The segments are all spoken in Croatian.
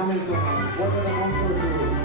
Hamilton, what are the comfort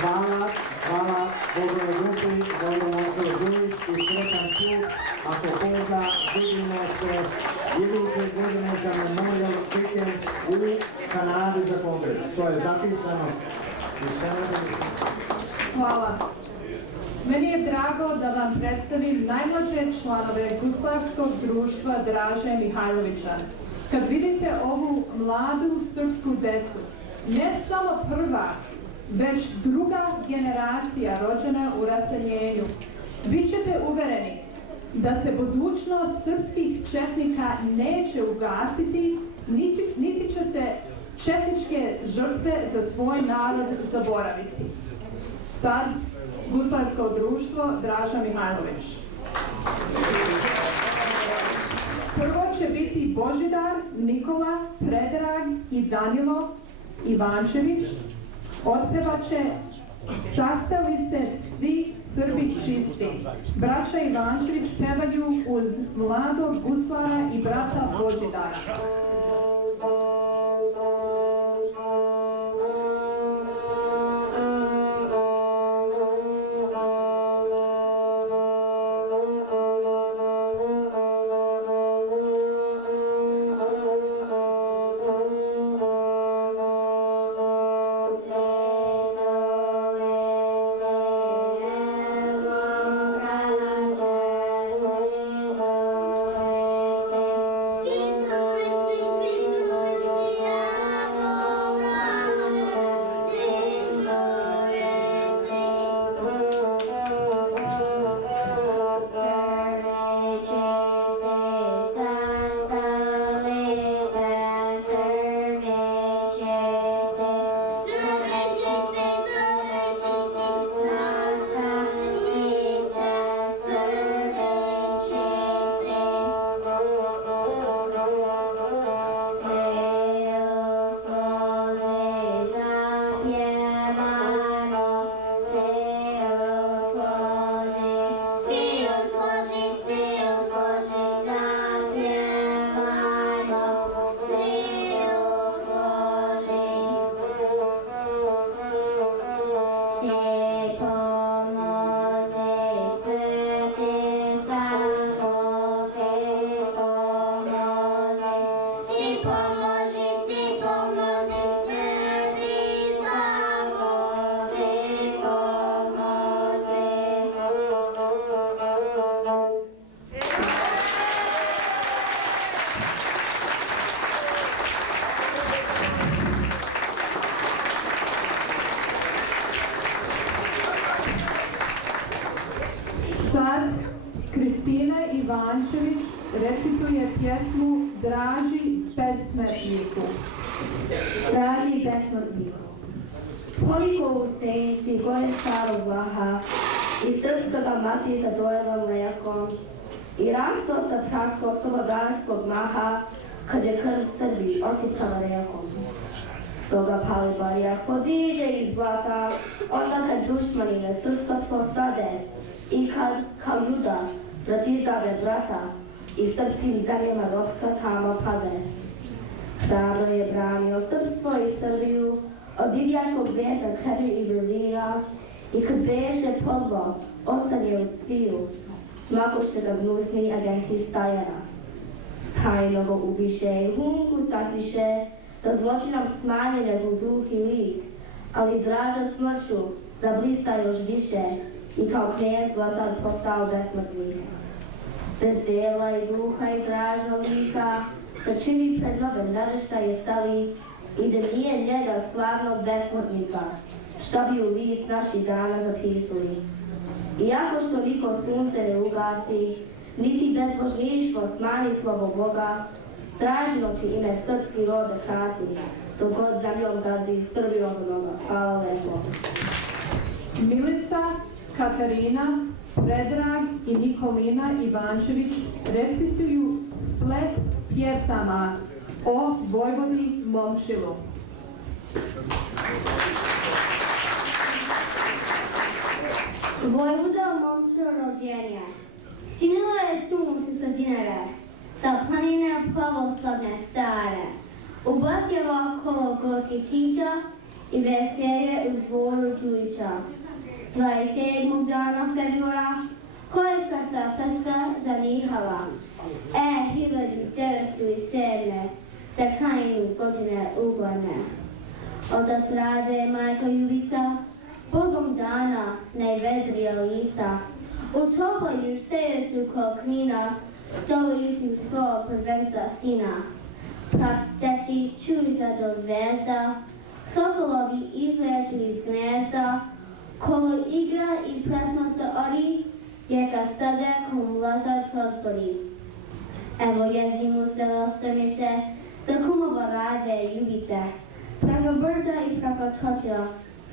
Hvala Božoj grupi, Vojno Momčilo Đurić i sretan put ako Boga vidimo se iduće godine za Memorial Weekend u Kanadi za Kongres. To je zapisano. Hvala. Meni je drago da vam predstavim najmlađe članove Guslarskog društva Draže Mihajlovića. Kad vidite ovu mladu srpsku decu, ne samo prva, već druga generacija rođena u raseljenju, bit ćete uvereni da se budućnost srpskih četnika neće ugasiti, niti će se četničke žrtve za svoj narod zaboraviti. Sad, Guslarsko društvo Draža Mihajlović. Prvo će biti Božidar, Nikola, Predrag i Danilo Ivančević. Otpevat će Sastali se svi Srbi čisti. Braća Ivančević pevaju uz mladog guslara i brata Božidara. Sad Kristina Ivančević recituje pjesmu Draži besmrtniku. Draži besmrtniku. Koliko u senci gore starog vlaha i srpskoga mati sa dojelom mlijekom i rasto sa praskog slobodarskog maha kad je krv Srbi oticala rijekom. Stoga pali barijak podiže iz blata, onda kad dušmanine srpsko tlo stade i kad kao Juda pratizdave brata i srpskim zemljama ropska tamo pade. Hrabro je branio srpstvo i Srbiju od divljačkog besa krvi i vrlina i kad beše podlo ostanje u sviju, smakoše ga gnusni agenti Stajera. Tajno go ubiše i hunku sakriše da zločinom smanje njegov duh i lik, ali Draža smrću zablista još više i kao knez Lazar postao besmrtnik. Bez dela i duha i Draža lika, sačivi pred nove naraštaje stali i da nije njega slavnog besmrtnika, šta bi u list naših dana zapisali. Iako što niko sunce ne ugasi, niti bezbožništvo smani slovo Boga, Dražino će ime srpski rod da krasi, dok god zemljom gazi Srbi od noga. Hvala lepo. Milica, Katarina, Predrag i Nikolina Ivančević recituju splet pjesama o Vojvodi Momčilu. Vojvoda Momčilo rođenje. Sinula je sunce sa dinare, sa planine plavoslavne stare. Ublasjeva okolo gorskih čiča i veselje u dvoru Đujića. 27. dana februara koljevka sa srca zanihala. 1907. za krajinu godine ugledne. Otac Rade, majka Ljubica, Bogom dana najvedrija lica, utopaju srcu kol klina, stolicu svog prvenca sina. Prat deči čuza do zvezda, sokolovi izleću iz gnezda, kolo igra i plesno se ori, jeka stade kom Lazar prospori. Evo jezdimo selo Strmice, do kumova Rade Ljubice, preko brda i preko točila,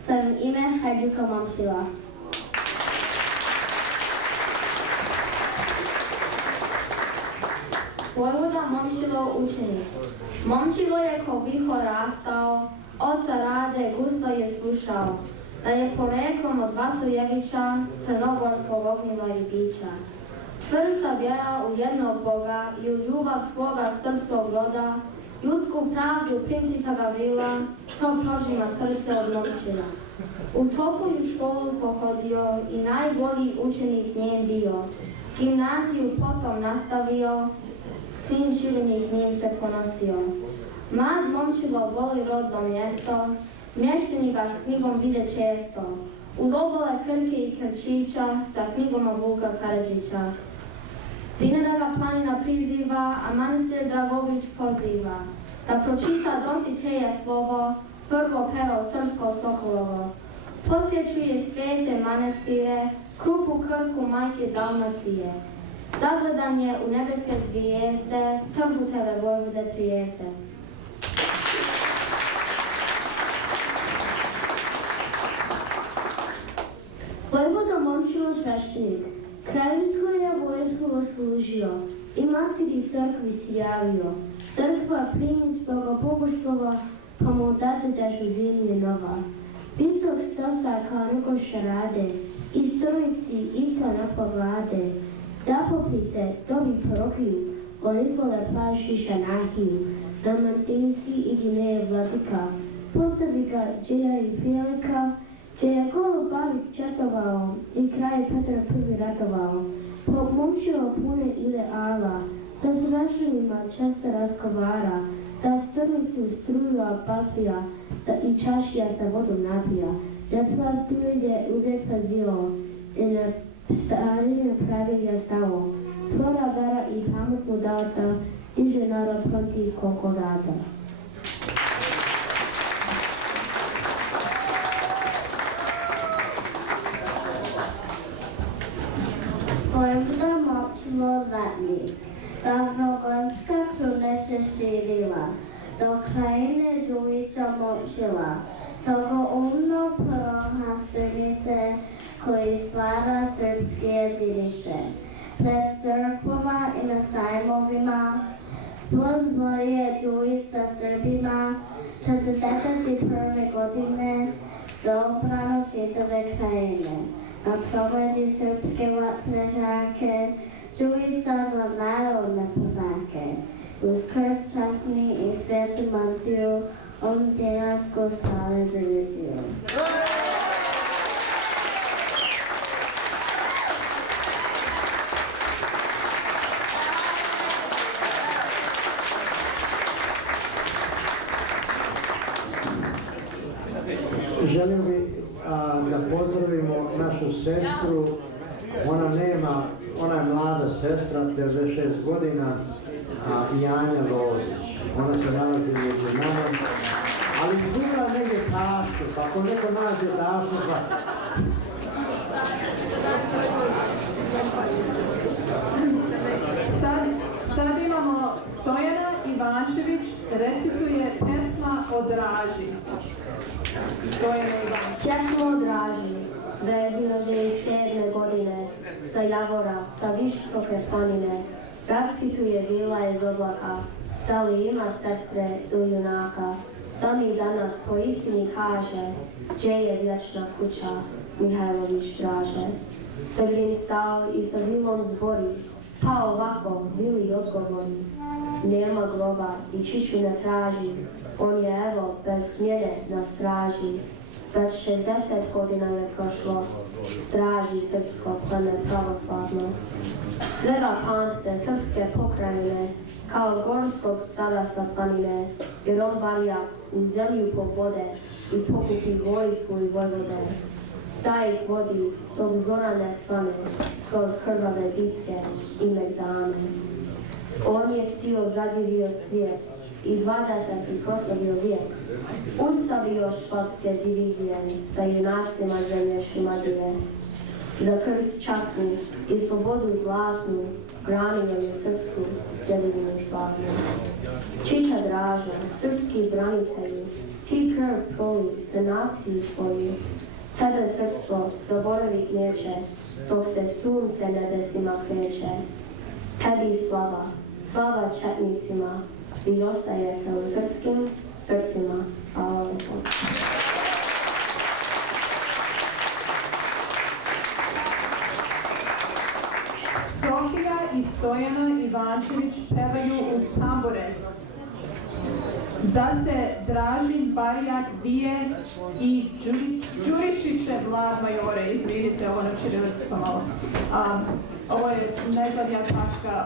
sam ime Hajduka Momčila. Vojvoda Momčilo učenik. Momčilo je ko vihor rastao, oca Rade gusto je slušao, da je poreklom od Vasujevića, crnogorskog ognjila i bića. Čvrsta vjera u jednog Boga i u ljubav svoga srcog roda, ljudsku pravdu principa Gavrila, to prožima srce od Momčila. U Topolju školu pohodio i najbolji učenik njen bio. Gimnaziju potom nastavio, fin čivenik njim se ponosio. Mlad Momčilo voli rodno mjesto, mješteni ga s knjigom vide često. Uz obale Krke i Krčića, sa knjigom Vuka Karadžića. Dinara ga planina priziva, a manastir Dragović poziva. Da pročita Dositeja slovo, prvo pero srpsko Sokolovo. Posjećuje svete manastire, krupu Krku majke Dalmacije. Zagledan je u nebeske zvijezde, Trputeve Vojvode prijezde. Vojvoda Momčilo sveštenik, kraljevsko je vojsko služio i materi crkvi si javio. Crkva primi svoga bogoslova, pa mu date dažu življe nova. Vitok stasa kao rukoše rade, i strojici i to napovlade. Zapoplice dobi prokiju, olikole plašiša nahiju, na Mantinski i Gineje vladika. Postavi ga Džeja i Prilika, gdje je Golo Bavić četovao i kraj Petra prvi ratovao. Po Momčilo pune ideala, sa svešenima često razgovara, da strnicu strujua paspija i čašija sa vodom napija, da platuje uvijek pazilo, i na starine pravilja stalo. Tvora vera i pamet mu data, diže narod protiv konkorata. Vojvoda Momčilo letnik, ravnogorska kruna se širila, do krajine Đujića Momčila, togo umno poroha strnice, koji stvara srpske jedinice. Pred crkvama i na sajmovima, podvorje Đujića Srbima, 41. godine, za obranu čitave krajine. Na promeđi srpske vatne žarke, Đujića za narodne prvake. Uz krst časni i svetu mantiju, omdjenačko slave diviziju. Želim bi da pozdravimo našu sestru, ona je mlada sestra, 96 godina, Janja Lozić. Ona se nalazi među nama, ali bila negdje tašu, pa ako neko nađe tašu, Sad imamo Stojana Ivančević, recituje pesma o Draži. Stojana Ivančević. Pjesmo o Draži, 2007. godine, sa Javora, sa visoke planine, raspituje vila iz oblaka, da li ima sestre do junaka, da mi danas po istini kaže, gdje je vječna kuća Mihajlović Draže. Srbin stao i sa vilom zbori, pa ovako vili odgovori, nema groba i čiču ne traži, On je evo bez smjene na straži. Već 60 godina je prošlo, straži srpsko pleme pravoslavno. Svega pamte srpske pokrajine, kao gorskog cara sa planine, jer on varja u zemlju povode i pokupi vojsku i vojvode. Da ih vodi dok zora ne svane, kroz krvave bitke i megdane. On je cijel zadivio svijet i 20. proslavio vijek. Ustavio špavske divizije sa junacima zemlje Šumadije. Za krst časnu i slobodu zlatnu branio je srpsku jedinu i slavnu. Čiča draža, srpski branitelji, ti krv proli se naciju svoju. Tebe srpstvo zaboravit neće, dok se sunce nebesima kreće. Tebi slava, slava četnicima, vi ostajete u srpskim srcima. Hvala lepo. Sofija i Stojana Ivančević pevaju uz tambure. Da se Dražin Barijak bije i Đurišiće Vlad Majore. Izvinite, ovo na ćirilicu malo. Ovo je najzadnja tačka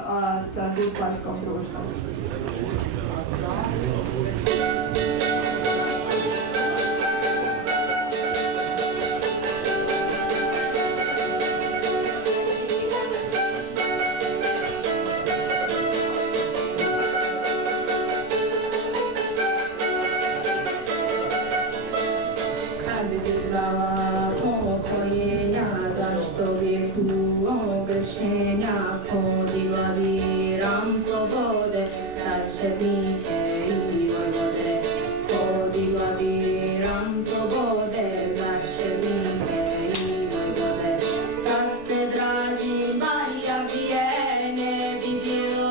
sa Guslarskom društvom. Znala pokojenja, zašto vjeku ogrešenja, podila viram slobode, za četnike i vojvode. Podila viram slobode, za četnike i vojvode. Da se Dražin Barijak bije, ne bi bilo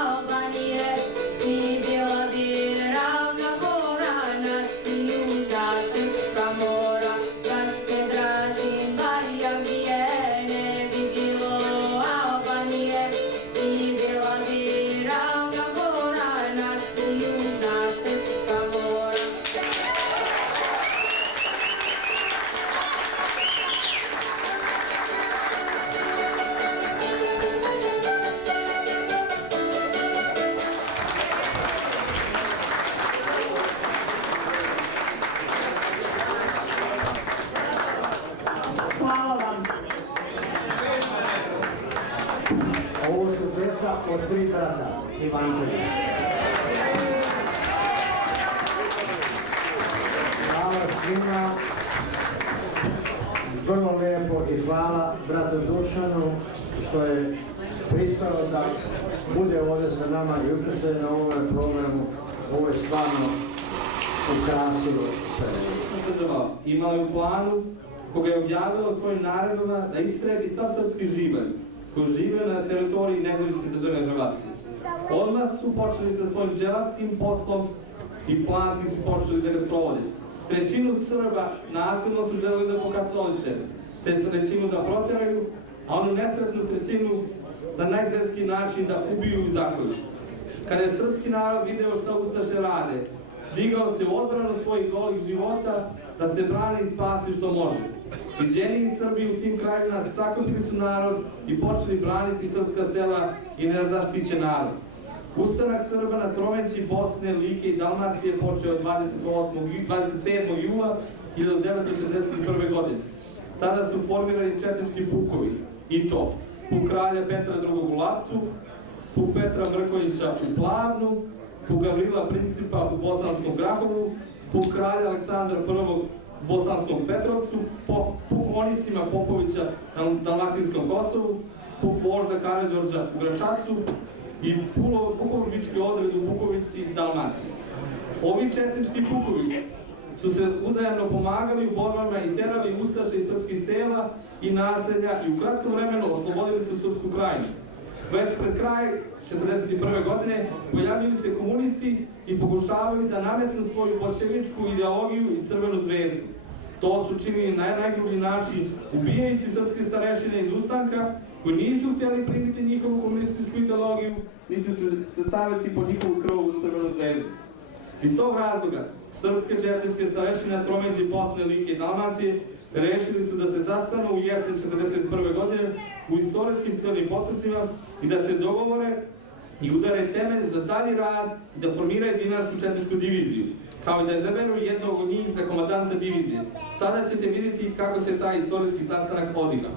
Albanije, ni bila bi ravna gora, na ti južna srpska mora. Da se Dražin Barijak bije, ne bi bilo Albanije, ni bila bi ravna gora, na ti južna srpska mora. Hvala vam. Ovo su djeca od 3 brata Ivančevića. Hvala svima. Vrlo lijepo i hvala bratu Dušanu što je pristao da bude ovdje sa nama i učestvuje na ovom programu. Ovo je stvarno ukrasilo sve. Država imala je u planu koga je objavila svojim naredbama da istrebi sav srpski živalj koji žive na teritoriji nezavisne države Hrvatske. Odmah su počeli sa svojim dželatskim poslom i planski su počeli da ga sprovode. Trećinu Srba nasilno su želeli da pokatoliče, te trećinu da proteraju, a onu nesretnu trećinu na najzverskiji način da ubiju i zakolju. Kada je srpski narod video šta ustaše rade, digao se u odbranu svojih golih života da se brani i spasi što može. Viđeniji Srbi u tim krajevima sakupili su narod i počeli braniti srpska sela i nezaštićen narod. Ustanak Srba na tromeći Bosne, Like i Dalmacije počeo 27. jula 1961. godine. Tada su formirani četnički pukovi, i to puk kralja Petra II. U Lapcu, puk Petra Mrkonjića u Plavnu, puk Gavrila Principa u Bosanskom Grahovu, puk kralja Aleksandra I. u Bosanskom Petrovcu, puk Onisima Popovića na Dalmatinskom Kosovu, puk vožda Karađorđa u Gračacu i pukovički odred u Bukovici i Dalmaciji. Ovi četnički pukovi su se uzajamno pomagali u borbama i terali ustaše iz srpskih sela i naselja i u kratkom vremenu oslobodili su Srpsku krajinu. Već pred kraj 1941. godine pojavljaju se komunisti i pokušavaju da nametnu svoju bolševičku ideologiju i crvenu zvezdu. To su činili na najgrublji način, ubijajući srpske starešine iz ustanka, koji nisu htjeli primiti njihovu komunističku ideologiju, niti se staviti po njihovu krvovu crvenu zvezdu. Iz tog razloga, srpske četničke starešine tromeđe Bosne, Like i Dalmacije rešili su da se sastanu u jesen 1941. godine u istorijskim crnim potocima i da se dogovore i udare temelj za dalji rad i da formiraju dinarsku četničku diviziju, kao i da izaberu jednog od njih za komandanta divizije. Sada ćete vidjeti kako se taj istorijski sastanak odigrao.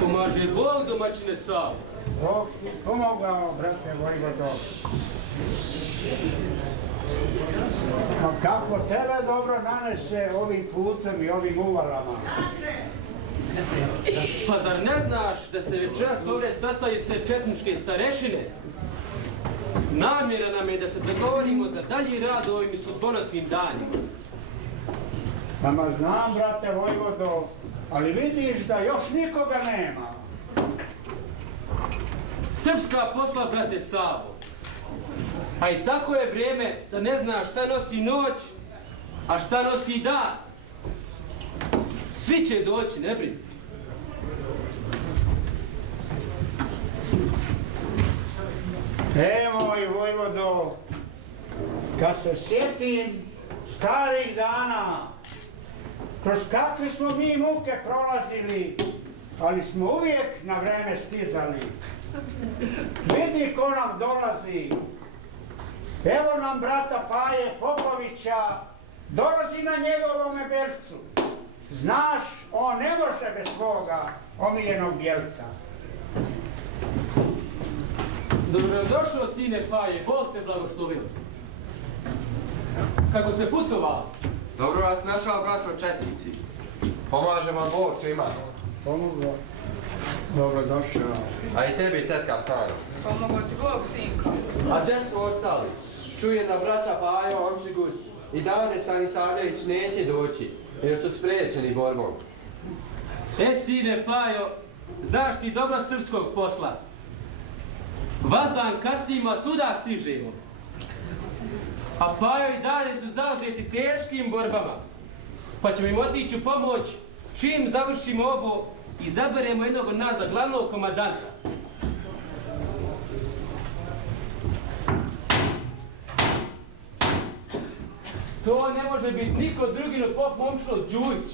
Pomaže Bog, domaćine Savo. Bog ti pomogao, brate vojvodo. Ma kako tebe dobro nanese ovim putem i ovim uvalama. Pa zar ne znaš da se večeras ovdje sastaju sve četničke starešine? Namjera nam je da se dogovorimo za dalji rad u ovim sudbonosnim danima. Ma znam, brate vojvodo, ali vidiš da još nikoga nema. Srpska posla, brate Savo. A i tako je vrijeme da ne znaš šta nosi noć, a šta nosi dan. Svi će doći, ne brini. Moj vojvodo, kad se sjetim starih dana, kroz kakve smo mi muke prolazili, ali smo uvijek na vreme stizali. Vidi ko nam dolazi. Evo nam brata Paje Popovića, dolazi na njegovome belcu. Znaš, on ne može bez svoga omiljenog bjelca. Dobrodošao, sine Paje, Bog te blagoslovio. Kako ste putovali? Dobro vas našao, braćo četnici. Pomaže vam Bog svima. Pomogao. Dobrodošao. A i tebi, tetka Stano. Pomogao ti Bog, sinko. A gdje su ostali? Čujem da braća Pajo, Omčigus i Dane Stanisavljević neće doći, jer su spriječeni borbom. Sine Pajo, znaš ti dobro srpskog posla. Vazdan kasnimo, a suda stižemo. A Pajo i Dane su zauzeti teškim borbama. Pa ćemo im otići u pomoć čim završimo ovo i zaberemo jednog od nas za glavnog komandanta. To ne može biti niko drugi no pop momčilo Đujić.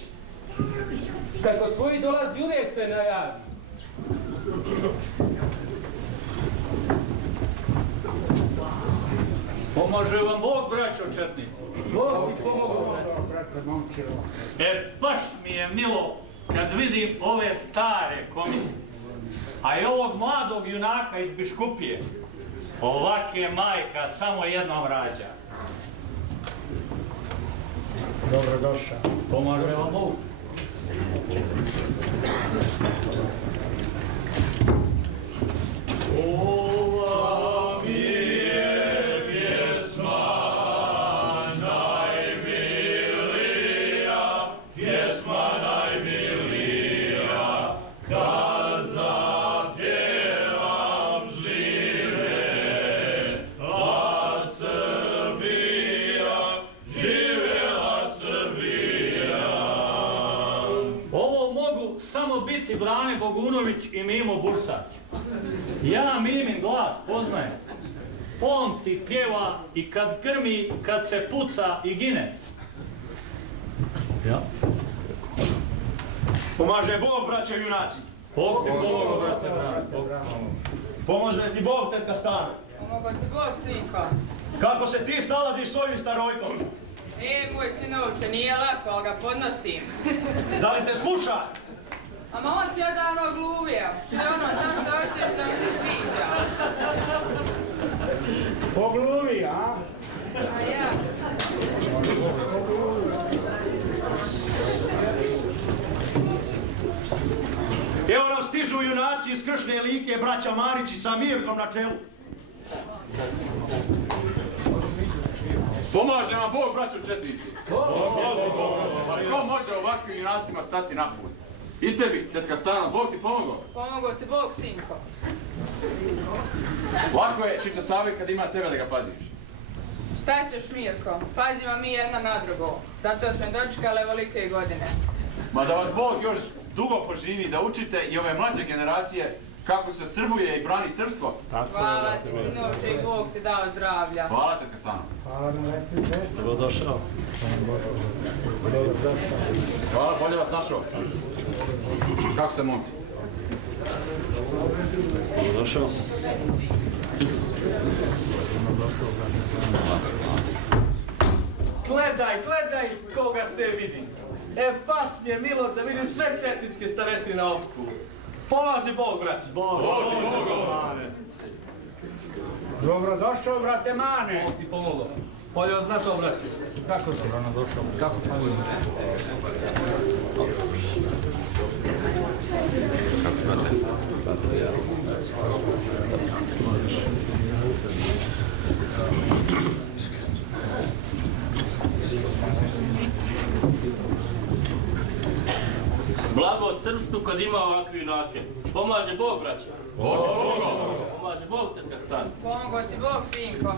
Kako svoji dolazi uvijek se najavi. Pomaže vam Bog, braćo četnici. Bog ti pomogao. Baš mi je milo kad vidim ove stare komite, a i ovog mladog junaka iz Biškupije. Ovake majka samo jednom rađa. Dobrodošao. Pomaže vam Bog. Ova mi je pjesma najmilija, pjesma najmilija, kad zapjevam živela Srbija, živela Srbija. Ovo mogu samo biti Brane Bogunović i Mimo Bursać. Ja Mimin glas poznajem. On ti pjeva i kad krmi, kad se puca i gine. Ja. Pomaže Bog, braćo junaci. Bog ti pomogao, brate, brate. Pomože ti Bog, tetka Stana. Pomogao ti Bog, sinko. Kako se ti snalaziš s ovim starojkom? Moj sinovče, nije lako, ali ga podnosim. Da li te sluša? Ama on ti je odavno gluvio. Što je ono, zašto hoćeš da mi se sviđa? Pogluvi, a? A ja. Evo nam stižu junaci iz Kršne Like, braća Marići sa Mirkom na čelu. Pomaže vam Bog, braćo četnici. Bog. Ko može ovakvim junacima stati na put? I tebi, tetka Stana, Bog ti pomogao. Pomogao ti Bog, sinko. Lako je, čiča Save, kad ima tebe da ga paziš. Šta ćeš, Mirko? Pazimo mi jedna na drugo. Zato smo dočekale ovolike godine. Ma da vas Bog još dugo poživi, da učite i ove mlađe generacije kako se srbuje i brani srpstvo. Hvala ti, sinoče, i Bog ti dao zdravlja. Hvala, tetka Stana. Dobrodošao. Hvala, bolje vas našao. Kako ste, momci? Dobrodošao. Gledaj koga se vidi. Baš mi je milo da vidim sve četničke starešine na okupu. Pomaži Bog, braći. Bog. Dobrodošao, brate Mane. Bog ti pomogao. Bolje vas našao, braći. Kako si? Rano došao. Kako si? Kako si, brate? Blago srpstvu kad ima ovakve junake. Pomaže Bog, braće. Pomaže Bog, tetka Stana. Pomogao ti Bog, sinko.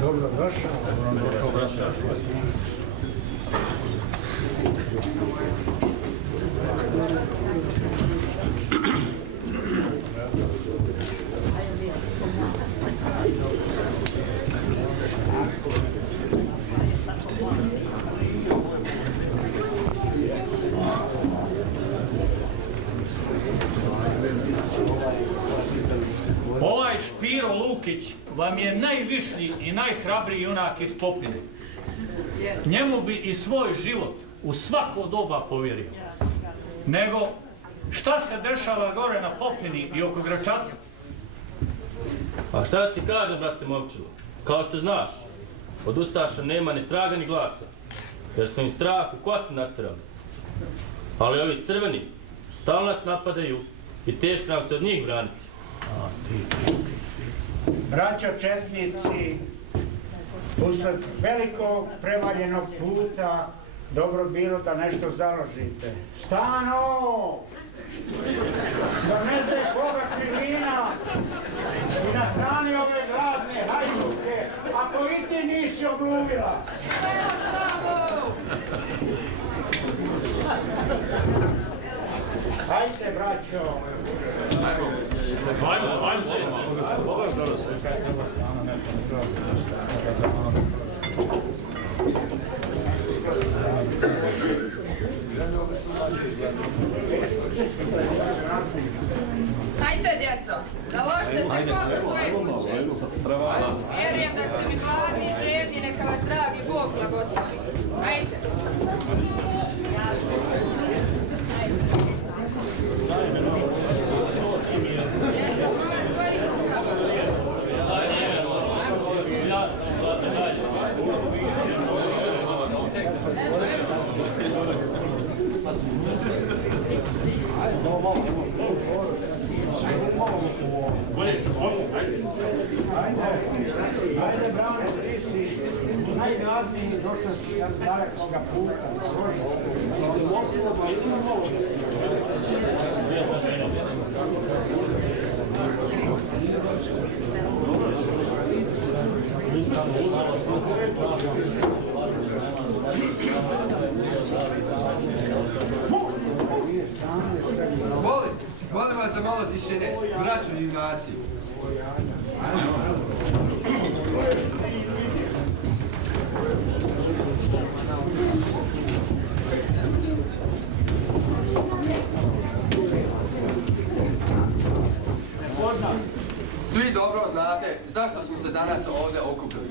Dobrodošao, braće. Ovaj Špiro Lukić vam je najvišnji i najhrabriji junak iz Popine. Njemu bi i svoj život u svako doba povjerio. Nego, šta se dešava gore na Popini i oko Gračaca? A šta da ti kažem, brate Momčilo? Kao što znaš, od ustaša nema ni traga ni glasa, jer smo im strah u kosti natrali. Ali ovi crveni stalno nas napadaju i teško nam se od njih braniti. Braćo četnici, usled velikog prevaljenog puta, dobro bilo da nešto založite. Stano! Da ne zde koga krivina i na strani ove gladne hajduke, ako i ti nisi obluvila. Hajde, braćo! Hajde, djeco, naložite se kod svoje kuće. Vjerujem da ste mi gladni i žedni, neka vas dragi Bog blagoslovi. Hajde. Djeco, mama svojih ruka. Ajde, brane, ti si najglasniji došao si sa dalekoga puta. Molim vas za malo tišine, braćo junaci. Svi dobro znate zašto smo se danas ovdje okupili.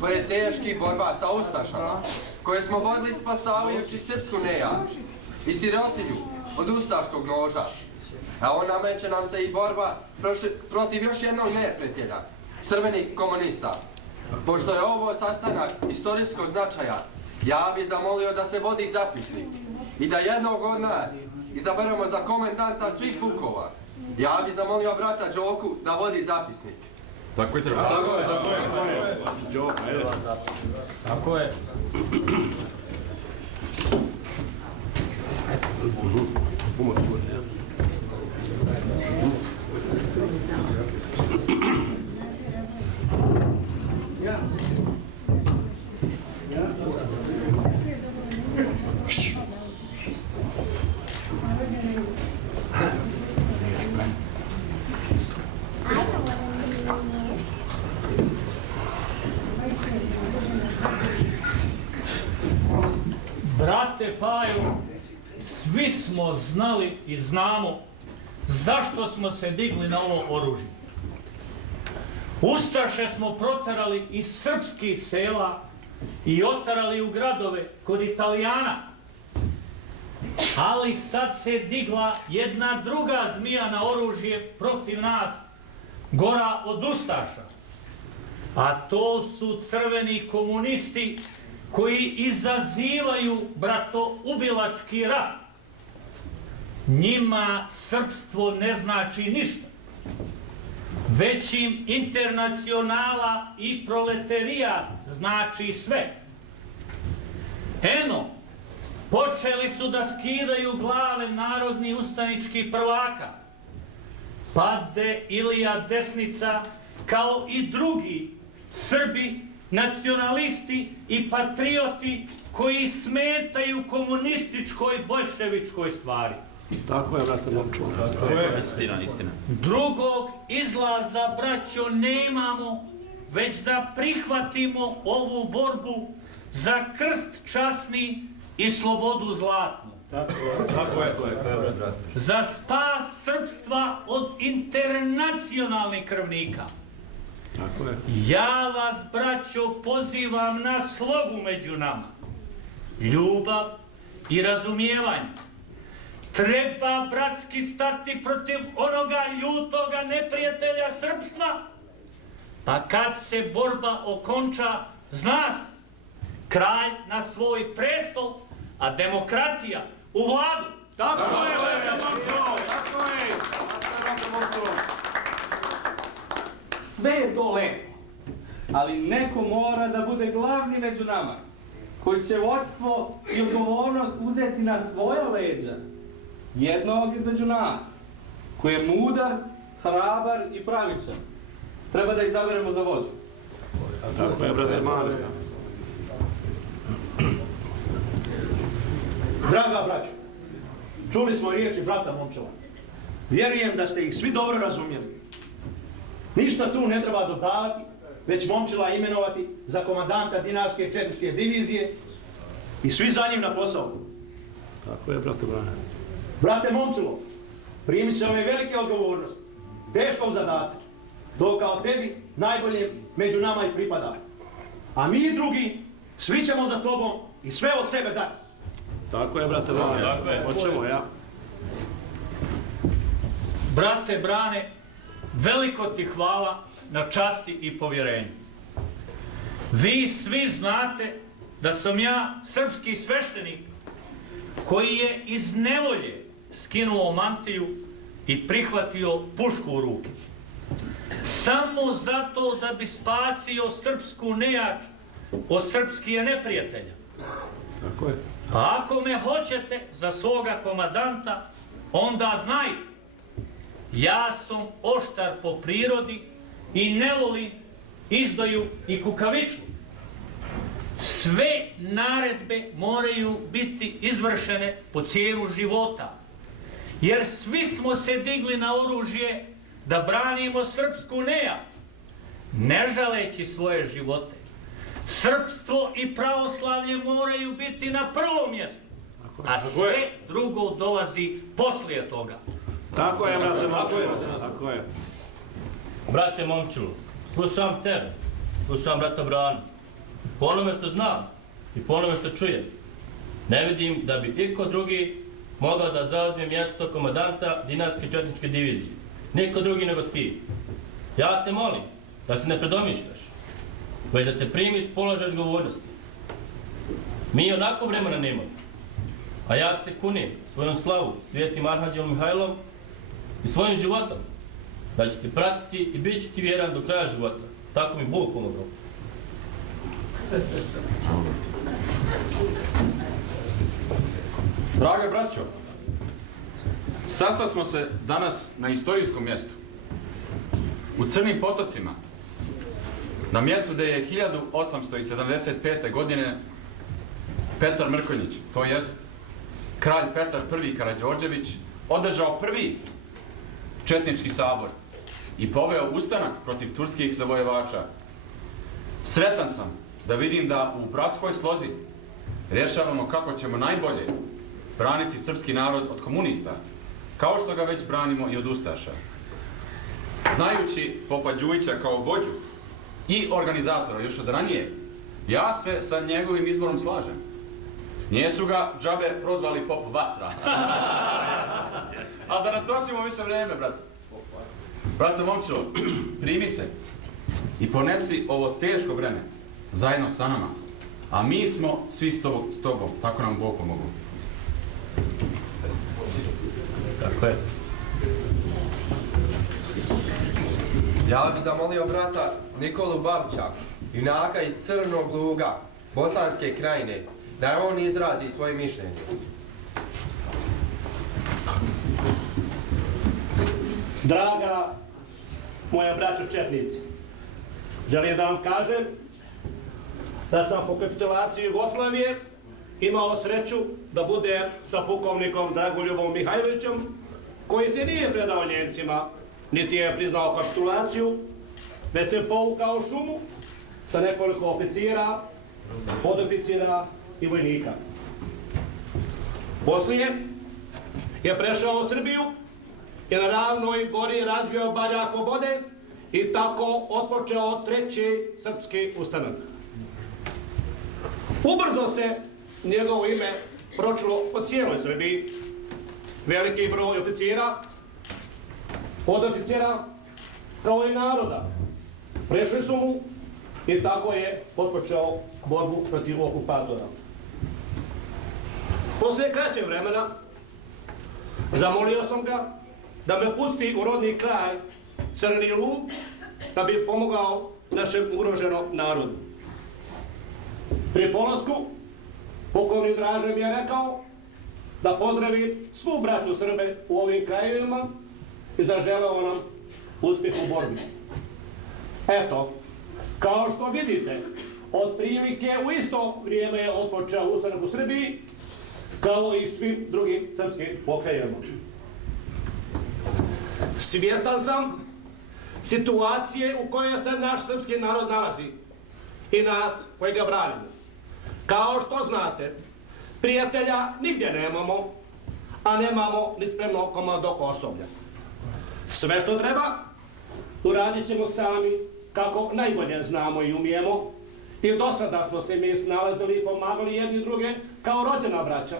Pored teških borba sa ustašama, koje smo vodili spasavajući srpsku nejač i sirotinju od ustaškog noža. A on nameće nam se i borba protiv još jednog neprijatelja, crvenih komunista. Pošto je ovo sastanak istorijskog značaja, ja bih zamolio da se vodi zapisnik i da jednog od nas izaberemo za komendanta svih pukova. Ja bih zamolio brata Đoku da vodi zapisnik. Tako je treba. Tako je. Brate Paju, svi smo znali i znamo zašto smo se digli na ovo oružje. Ustaše smo proterali iz srpskih sela i oterali u gradove kod Italijana. Ali sad se digla jedna druga zmija na oružje protiv nas, gora od ustaša. A to su crveni komunisti koji izazivaju bratoubilački rat. Njima srpstvo ne znači ništa. Već im internacionala i proletarijat znači sve. Eno, počeli su da skidaju glave narodnih ustaničkih prvaka. Pade Ilija Desnica kao i drugi Srbi, nacionalisti i patrioti koji smetaju komunističkoj boljševičkoj stvari. Tako je, brate Momčilo. Istina. Drugog izlaza, braćo, nemamo, već da prihvatimo ovu borbu za krst časni i slobodu zlatnu. Tako je. Za spas srpstva od internacionalnih krvnika. Tako je. Ja vas, braćo, pozivam na slogu među nama. Ljubav i razumijevanje. Treba bratski stati protiv onoga ljutoga neprijatelja srpstva, pa kad se borba okonča, zna se, kralj na svoj prestol, a demokratija u vladu. Tako je, brate Momčilo! Tako je! Sve je to lepo, ali neko mora da bude glavni među nama, koji će vodstvo i odgovornost uzeti na svoje leđa. Jednog između nas, koji je mudar, hrabar i pravičan. Treba da izaberemo za vođu. Tako je, brate Mare. Draga braćo, čuli smo riječi brata Momčila. Vjerujem da ste ih svi dobro razumjeli. Ništa tu ne treba dodavati, već Momčila imenovati za komandanta dinarske četničke divizije i svi za njim na posao. Tako je, brate Brane. Brate Momčilo, primi se ove velike odgovornosti, teškog zadatka, to kao tebi najbolje među nama i pripada. A mi drugi, svi ćemo za tobom i sve od sebe dati. Tako je, brate Brane. Tako je. Hoćemo, ja. Brate Brane, veliko ti hvala na časti i povjerenju. Vi svi znate da sam ja srpski sveštenik koji je iz nevolje skinuo mantiju i prihvatio pušku u ruke. Samo zato da bi spasio srpsku nejač od srpskih neprijatelja. Tako je. A ako me hoćete za svoga komandanta, onda znajte, ja sam oštar po prirodi i ne volim izdaju i kukavičlu. Sve naredbe moraju biti izvršene po cijenu života, jer svi smo se digli na oružje da branimo srpsku nejač, ne žaleći svoje živote. Srpstvo i pravoslavlje moraju biti na prvom mjestu, a sve drugo dolazi poslije toga. Tako je, brate Momčilo. Tako je. Brate Momčilo, slušam tebe, slušam brata Branu. Po onome što znam i po onome što čujem, ne vidim da bi iko drugi mogao da zauzme mjesto komandanta dinarske četničke divizije. Niko drugi nego ti. Ja te molim da se ne predomišljaš, već da se primiš položaj odgovornosti. Mi onako vremena nemamo, a ja se kunim svojom slavu Svetim Arhanđelom Mihajlom i svojim životom, da ću ti pratiti i bit ću ti vjeran do kraja života. Tako mi Bog pomogao. Draga braćo, Sastali smo se danas na istorijskom mjestu, u Crnim potocima, na mjestu gdje je 1875. godine Petar Mrkonjić, to jest kralj Petar I. Karađorđević, održao prvi četnički sabor i poveo ustanak protiv turskih zavojevača. Sretan sam da vidim da u bratskoj slozi rješavamo kako ćemo najbolje braniti srpski narod od komunista, kao što ga već branimo i od ustaša. Znajući Popa Đujića kao vođu i organizatora još od ranije, ja se sa njegovim izborom slažem. Nijesu ga džabe prozvali Pop Vatra. Ali da natošimo više vreme, brate. Brate Momčilo, primi se i ponesi ovo teško vreme zajedno sa nama. A mi smo svi s tobom, tako nam Bog pomogu. Tako je. Ja bih zamolio brata Nikolu Babića, junaka iz Crnog Luga, Bosanske krajine, da on izrazi svoje mišljenje. Draga moja braćo četnici, želim da vam kažem da sam po kapitulaciji Jugoslavije imao sreću da bude sa pukovnikom Dragoljubom Mihajlovićem, koji se nije predao Njemcima, niti je priznao kapitulaciju, već se povukao šumu sa nekoliko oficira, podoficira i vojnika. Poslije je prešao u Srbiju i na Ravnoj gori razvio Barjak slobode i tako otpočeo treći srpski ustanak. Ubrzo se njegovo ime pročulo po cijeloj Srbiji. Veliki broj oficira, podoficira, kao i naroda prešli su mu i tako je otpočeo borbu protiv okupatora. Poslije kraćeg vremena zamolio sam ga da me pusti u rodni kraj Crni Lug da bi pomogao našem ugroženom narodu. Pri polasku pokojni Draže mi je rekao da pozdravi svu braću Srbe u ovim krajevima i zaželeo nam uspjeh u borbi. Eto, kao što vidite, otprilike u isto vrijeme je otpočeo ustanak u Srbiji, kao i svim drugim srpskim pokrajinama. Svjestan sam situacije u kojoj se naš srpski narod nalazi i nas koji ga branimo. Kao što znate, prijatelja nigdje nemamo, a nemamo ni spremno komandoko osoblja. Sve što treba, uradit ćemo sami kako najbolje znamo i umijemo i do sada smo se mi snalazili i pomagali jedni druge kao rođena braća,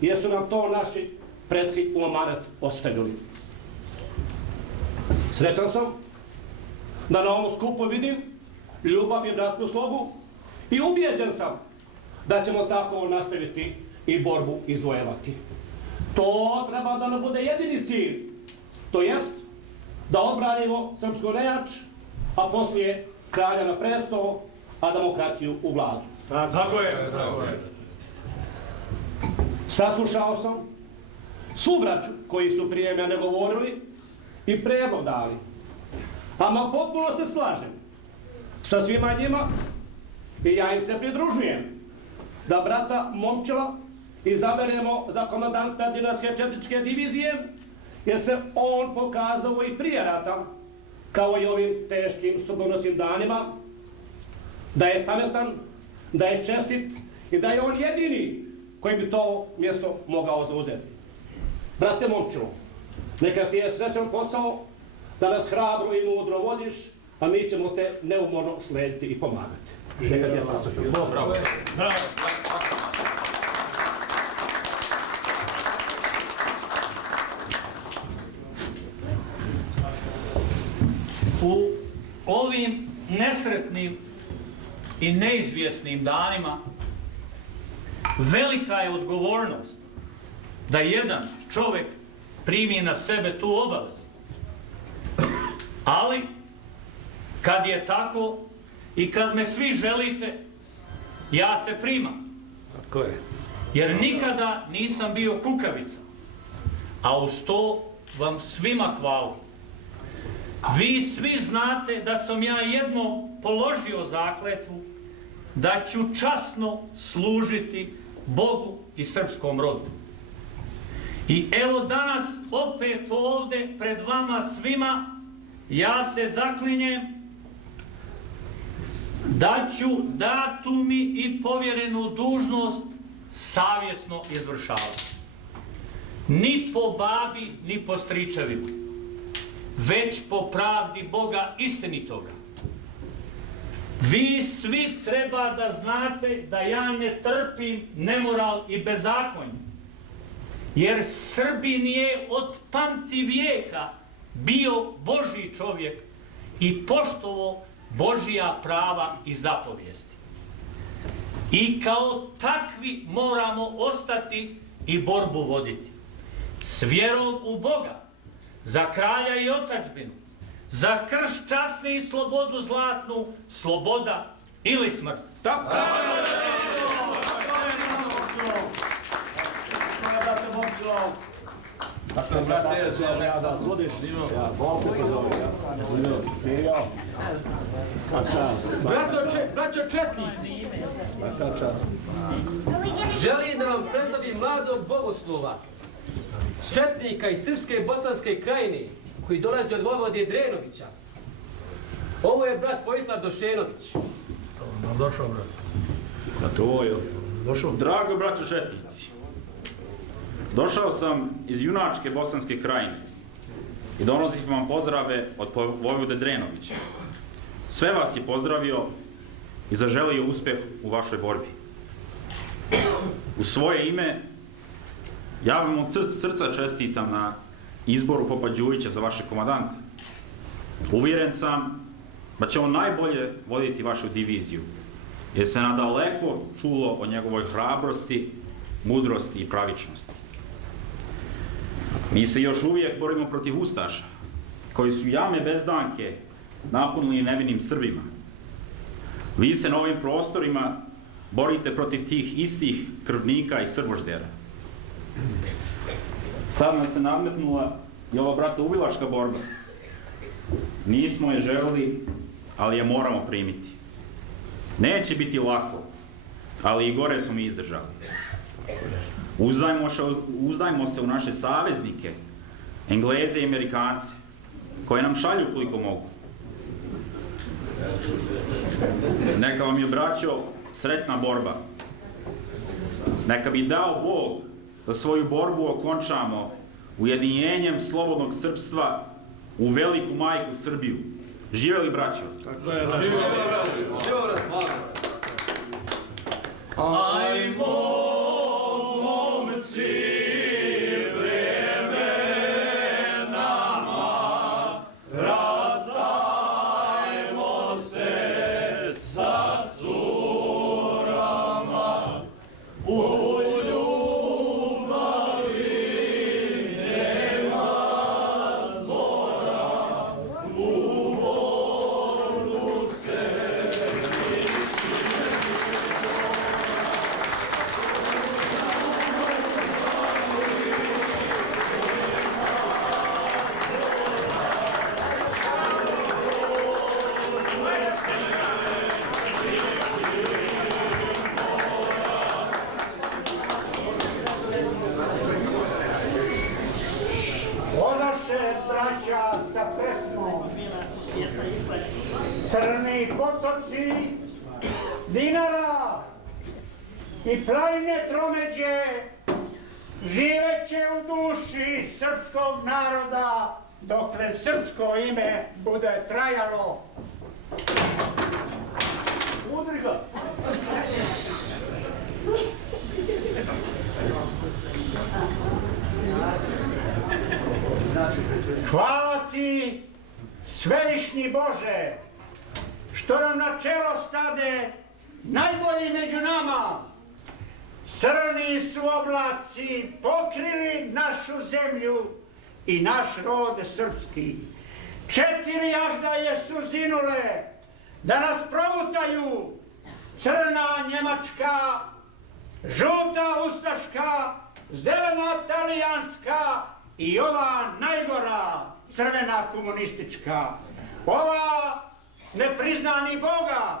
jer su nam to naši preci u amanet ostavili. Srećan sam da na ovom skupu vidim ljubav i bratsku slogu i ubijeđen sam da ćemo tako nastaviti i borbu izvojevati. To treba da nam bude jedini cilj, to jest da odbranimo srpsku nejač, a poslije kralja na presto, a demokratiju u vladu. Tako je. Saslušao sam svu braću koji su prije mene govorili i prijedlog dali. Ama potpuno se slažem sa svima njima i ja im se pridružujem da brata Momčila izaberemo za komandanta dinarske četničke divizije, jer se on pokazao i prije rata, kao i ovim teškim sudbonosnim danima, da je pametan, da je čestit i da je on jedini koji bi to mjesto mogao zauzeti. Brate Momčilo, neka ti je srećan posao da nas hrabro i mudro vodiš, a mi ćemo te neumorno slediti i pomagati. Neka ti je srećan. Bravo. U ovim nesretnim i neizvjesnim danima velika je odgovornost da jedan čovjek primi na sebe tu obavezu. Ali, kad je tako i kad me svi želite, ja se primam. Tako je. Jer nikada nisam bio kukavica. a uz to vam svima hvala. Vi svi znate da sam ja jednom položio zakletvu da ću časno služiti Bogu i srpskom rodu. I evo danas opet ovdje pred vama svima ja se zaklinjem da ću datu mi i povjerenu dužnost savjesno izvršavati. Ni po babi, ni po stričevima, već po pravdi Boga istinitoga. Vi svi treba da znate da ja ne trpim nemoral i bezakonje, jer Srbin je od pamti vijeka bio Božji čovjek i poštovao Božja prava i zapovijesti. I kao takvi moramo ostati i borbu voditi. S vjerom u Boga, za kralja i otadžbinu, za krst časni i slobodu zlatnu, sloboda ili smrt. Tako je! Tako je, brate, ja da svodiš, ja Bogu te zove, ja. Braćo četnici, želim da vam predstavim mladog bogoslova, četnika iz Srpske i Bosanske krajine, koji dolazi od Vojvode Drenovića. Ovo je brat Vojislav Došenović. Došao, brat. A to je. Došao. Drago braćo četnici, došao sam iz junačke Bosanske krajine i donosim vam pozdrave od Vojvode Drenovića. Sve vas je pozdravio i zaželio uspjeh u vašoj borbi. U svoje ime, ja vam od srca čestitam na izboru Popa Đujića za vaše komandante. Uvjeren sam da će on najbolje voditi vašu diviziju, jer se nadaleko čulo o njegovoj hrabrosti, mudrosti i pravičnosti. Mi se još uvijek borimo protiv ustaša, koji su jame bezdanke napunili nevinim Srbima. Vi se na ovim prostorima borite protiv tih istih krvnika i srboždera. Sad nam se nametnula i ova bratoubilačka borba. Nismo je želeli, ali je moramo primiti. Neće biti lako, ali i gore smo mi izdržali. Uzdajmo se u naše saveznike, Engleze i Amerikance, koje nam šalju koliko mogu. Neka vam je, braćo, sretna borba. Neka bi dao Bog da svoju borbu okončamo ujedinjenjem slobodnog srpstva u veliku majku Srbiju. Živjeli, braćo! Ajmo, momci, vreme nama, rastajmo se sa curama, u ljubavi nema zbora, u borbu se Odaše braća sa pesmom Crni potoci Dinara i planine tromeđe živeće u duši srpskog naroda dokle srpsko ime bude trajalo. Udri ga! Hvala ti, svevišnji Bože, što nam na čelo stade najbolji među nama. Crni su oblaci pokrili našu zemlju i naš rod srpski. 4 jaždaje su zinule da nas progutaju. Crna njemačka, žuta ustaška, zelena talijanska i ova najgora crvena komunistička, ova ne prizna ni Boga,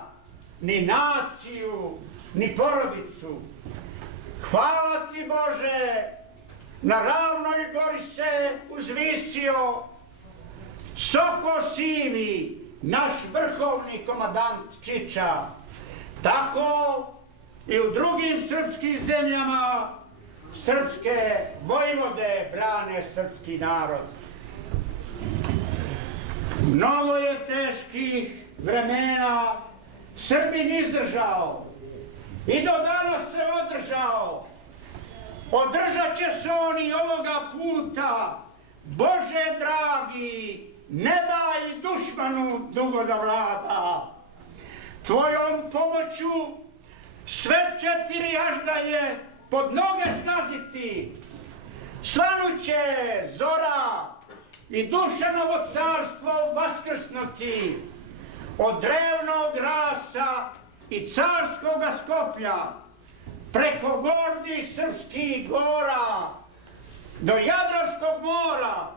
ni naciju, ni porodicu. Hvala ti Bože, na ravnoj gori se uzvisio Soko Sivi, naš vrhovni komandant Čiča. Tako i u drugim srpskim zemljama srpske vojvode brane srpski narod. Mnogo je teških vremena Srbin izdržao i do danas se održao. Održat će se oni ovoga puta. Bože dragi, ne daj dušmanu dugo da vlada. Tvojom pomoću sve 4 aždaje pod noge snaziti. Svanuće zora i Dušanovo carstvo vaskrsnuti. Od drevnog rasa i carskoga Skoplja, preko gordi srpskih gora, do Jadranskog mora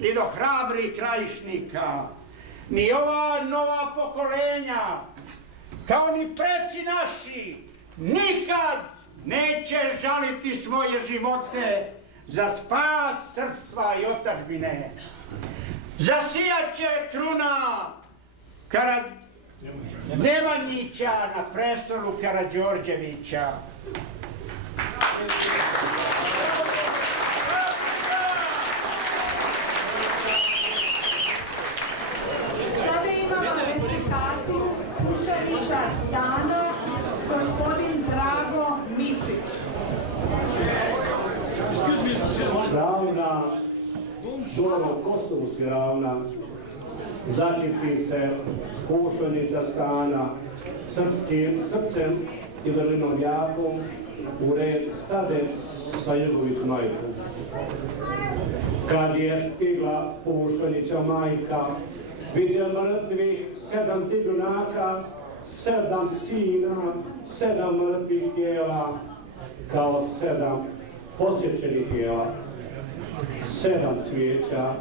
i do hrabrih krajišnika. Ni ova nova pokolenja, kao ni preci naši, nikad neće žaliti svoje živote za spas srpstva i otadžbine. Zasijaće kruna Nemanjića na prestolu Karađorđevića. Sada imamo recitaciju Kušarića Stana, gospodin Drago Mišić. Ravna, Dunavom Kosovu si ravna, Zakipnice, Kušanića Stana, srpskim srcem i vrlinom jakom u red stade sa Jegović majkom. Kad je stigla Kušanića majka, vidje mrtvih 7 tigrunaka, 7 sina, 7 mrtvih tijela, kao 7 posjećenih tijela. 7 cvijeća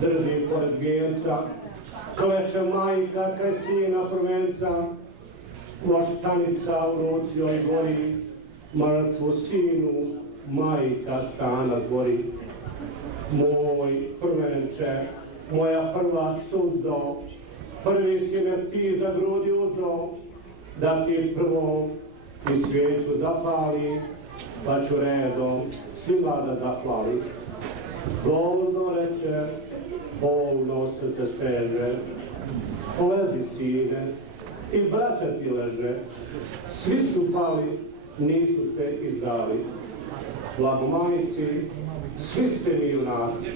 drži pored vijenca, kleče majka kraj sina prvenca, moštanica u ruci joj gori, mrtvu sinu majka Stana zbori. Moj prvenče, moja prva suzo, prvi si me ti za grudi uzo, da ti prvo i svijeću zapali, pa ću redom svima da zahvali. Govno reče, polno srce steže, polezi sine, i braća ti leže, svi su pali, nisu te izdali. Blago majici, svi ste mi junaci,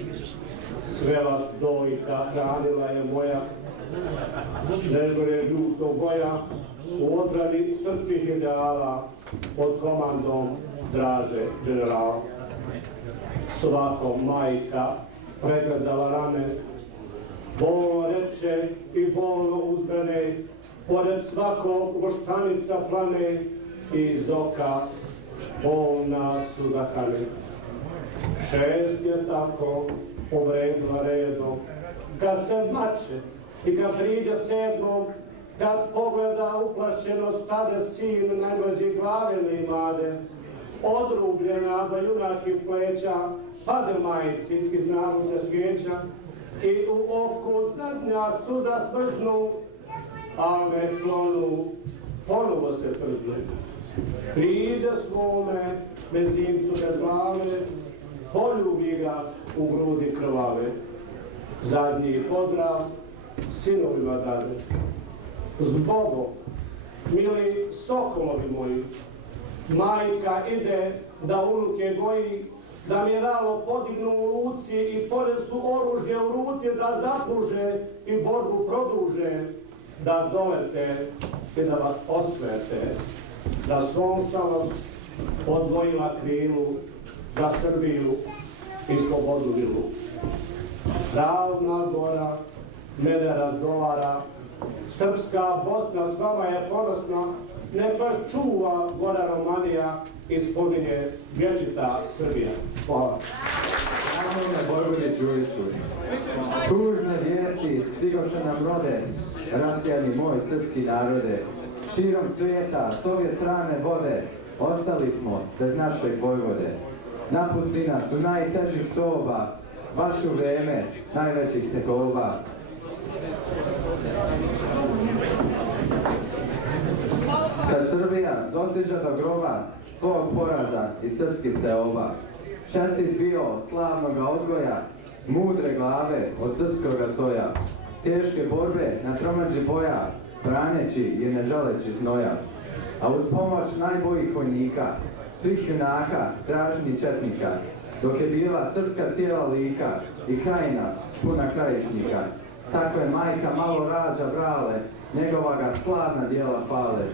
sve vas dojka hranila je moja, nežgore ljuto boja, u odbrani srpskih ideala, pod komandom Draže generala. Svako majka pregledala rane, bolno reče i bolno uzbrane, pored svakog voštanica plane i iz oka bolna suza kane. 6 je tako povredila redom, kad se mače i kad priđe 7, kad pogleda uplašeno stade sin najmlađe glavene i mlade, odrubljena do junačkih pleća, pade majici iz naruča svijeća i u oku zadnja suza smrznu, a ne klonu ponovo se trzne. Priđe svome mezimcu bez glave, poljubi ga u grudi krvave. Zadnji pozdrav sinovima dade. Zbogom, mili sokolovi moji, majka ide da unuke goji, da miralo podignu u ruci i pored su oružje u ruci da zapruže i borbu produže, da dolete i da vas osvete, da svom sam vas odvojila krilu za Srbiju i slobodu vilu. Ravna gora mene razgovara, srpska Bosna s vama je ponosna, nek vas čuva gora Romanija i spominje vječita Srbija. Hvala. Slavone Vojvode Đuriću, tužne vijesti stigoše nam rode, rasjani moj srpski narode. Širom svijeta, s ove strane vode, ostali smo bez našeg Vojvode. Napusti nas u najtežih doba, baš u vreme najvećih tegoba. Kad Srbija dostiže do groba svog poraza i srpskih seoba, čestit bio slavnoga odgoja, mudre glave od srpskoga soja, teške borbe na tromeđi boja, braneći i ne žaleći znoja. A uz pomoć najboljih vojnika, svih junaka, traženi četnika, dok je bila srpska cijela lika i krajina puna krajišnika, tako je majka malo rađa brale, njegova ga slavna djela pale.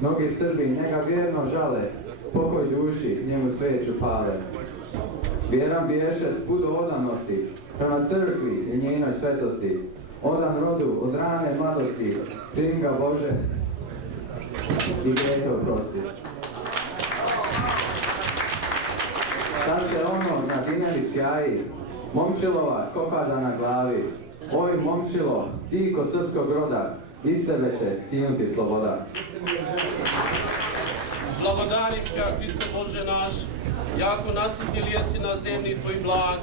Mnogi Srbi njega vjerno žale, pokoj duši njemu sveću pale. Vjeran biješe s pudo odanosti, prema crkvi i njenoj svetosti, odan rodu od rane mladosti, prim ga Bože i grijehe oprosti. Sad se ono na dinari sjaji, momčilova kopada na glavi. Oj momčilo, ti ko srpskog roda, iz tebe će sinuti sloboda. Благодарим Тя, Христе Боже наш, яко наситни лиеси на земни Твој благ,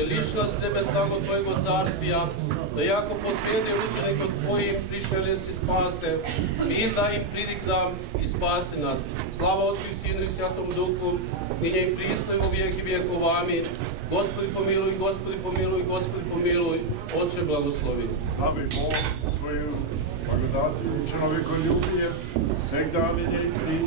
и личност небесного Твоего царствия, да яко последни ученикот Твоим пришеле си спасе, мир да им приди к нам и спаси нас. Слава Отцу и Сину и Святому Духу, ниже и присно и во веки веков. Амин. Господи помилуй, Господи помилуй, Господи помилуй, Отче благослови. Slavi Bog svoju blagodati i čovjekoljublje, svegda i